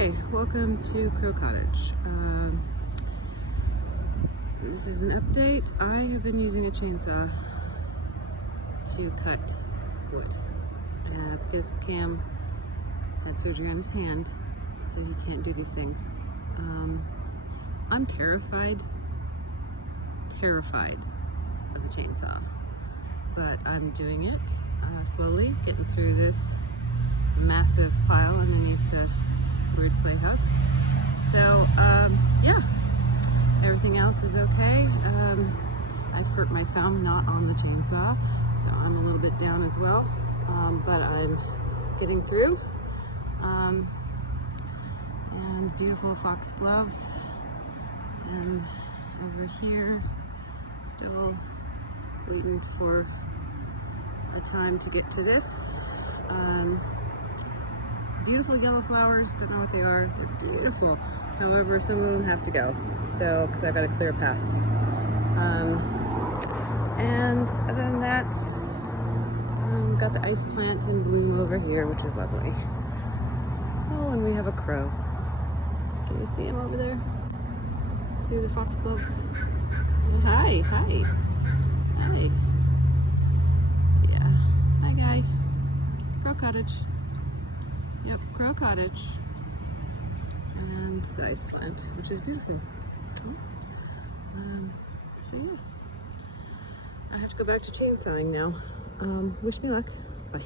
Okay, welcome to Cottage. This is an update. I have been using a chainsaw to cut wood because Cam had surgery on his hand, so he can't do these things. I'm terrified of the chainsaw, but I'm doing it slowly, getting through this massive pile underneath the weird playhouse. So yeah, everything else is okay. I hurt my thumb not on the chainsaw, so I'm a little bit down as well, but I'm getting through. And beautiful fox gloves, and over here still waiting for a time to get to this. Beautiful yellow flowers, don't know what they are, they're beautiful. However, some of them have to go, so, because I got a clear path. And other than that, got the ice plant in bloom over here, which is lovely. Oh, and we have a crow. Can you see him over there? Through the foxgloves. Hi, hi, hi. Yeah, hi guy. Crow Cottage. Yep, Crow Cottage. And the ice plant, which is beautiful. So yes, I have to go back to chainsawing now. Wish me luck. Bye.